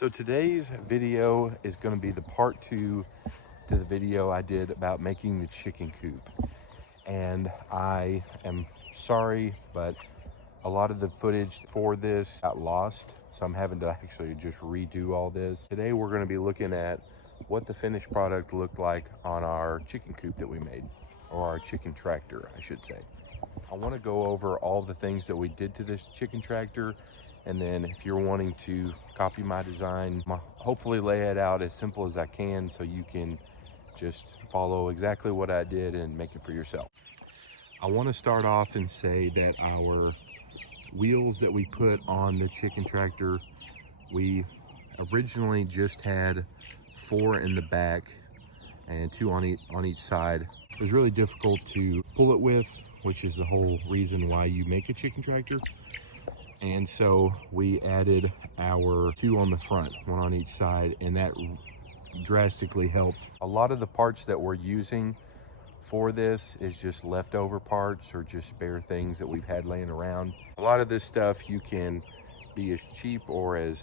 So today's video is going to be the part 2 to the video I did about making the chicken coop. And I am sorry, but a lot of the footage for this got lost. So I'm having to actually just redo all this. Today we're going to be looking at what the finished product looked like on our chicken coop that we made, or our chicken tractor, I should say. I want to go over all the things that we did to this chicken tractor, and then if you're wanting to copy my design, hopefully lay it out as simple as I can so you can just follow exactly what I did and make it for yourself. I want to start off and say that our wheels that we put on the chicken tractor, we originally just had 4 in the back and 2 on each side. It was really difficult to pull it with, which is the whole reason why you make a chicken tractor. And so we added our 2 on the front, 1 on each side, and that drastically helped. A lot of the parts that we're using for this is just leftover parts or just spare things that we've had laying around. A lot of this stuff you can be as cheap or as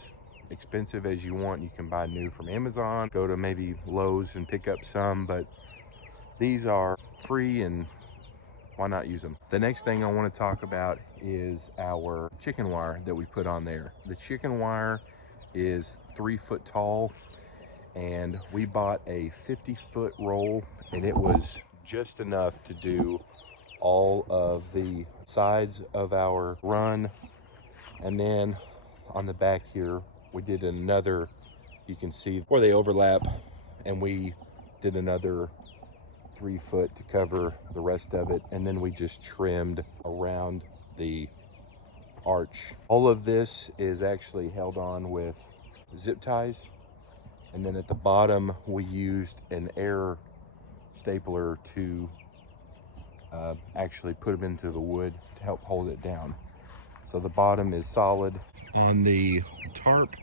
expensive as you want. You can buy new from Amazon, go to maybe Lowe's and pick up some, but these are free and why not use them? The next thing I want to talk about is our chicken wire that we put on there. The chicken wire is 3 foot tall, and we bought a 50-foot roll, and it was just enough to do all of the sides of our run. And then on the back here, we did another, you can see where they overlap, and we did another 3 foot to cover the rest of it, and then we just trimmed around the arch. All of this is actually held on with zip ties, and then at the bottom we used an air stapler to actually put them into the wood to help hold it down. So the bottom is solid. On the tarp,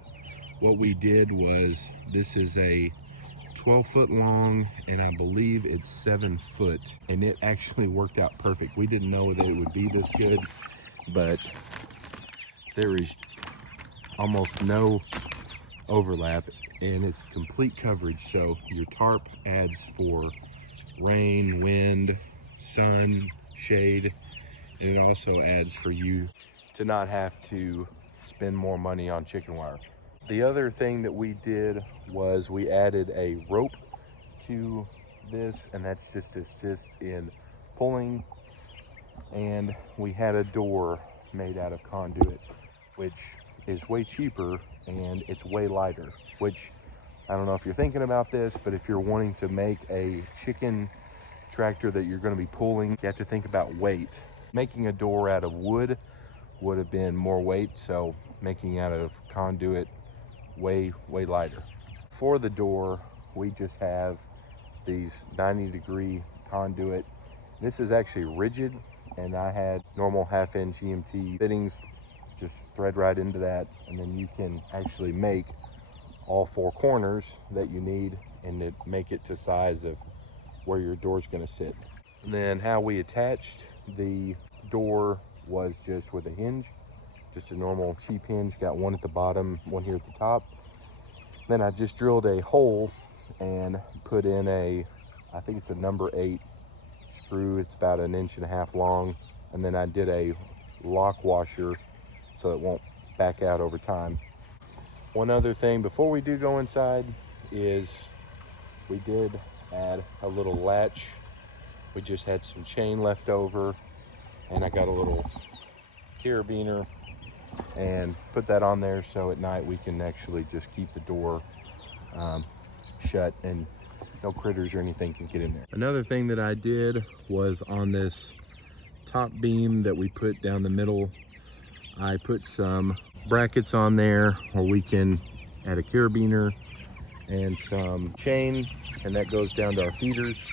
what we did was, this is a 12-foot long, and I believe it's 7 foot, and it actually worked out perfect. We didn't know that it would be this good, but there is almost no overlap, and it's complete coverage. So your tarp adds for rain, wind, sun, shade, and it also adds for you to not have to spend more money on chicken wire. The other thing that we did was we added a rope to this, and that's just to assist in pulling. And we had a door made out of conduit, which is way cheaper and it's way lighter, which I don't know if you're thinking about this, but if you're wanting to make a chicken tractor that you're going to be pulling, you have to think about weight. Making a door out of wood would have been more weight, so making out of conduit way lighter. For the door, we just have these 90-degree conduit. This is actually rigid, and I had normal 1/2-inch EMT fittings, just thread right into that, and then you can actually make all 4 corners that you need and to make it to size of where your door's going to sit. And then how we attached the door was just with a hinge, just a normal cheap hinge. Got 1 at the bottom, 1 here at the top. Then I just drilled a hole and put in a, I think it's a number 8 screw. It's about 1.5 inches long. And then I did a lock washer so it won't back out over time. One other thing before we do go inside is we did add a little latch. We just had some chain left over, and I got a little carabiner and put that on there so at night we can actually just keep the door shut and no critters or anything can get in there. Another thing that I did was on this top beam that we put down the middle, I put some brackets on there where we can add a carabiner and some chain, and that goes down to our feeders.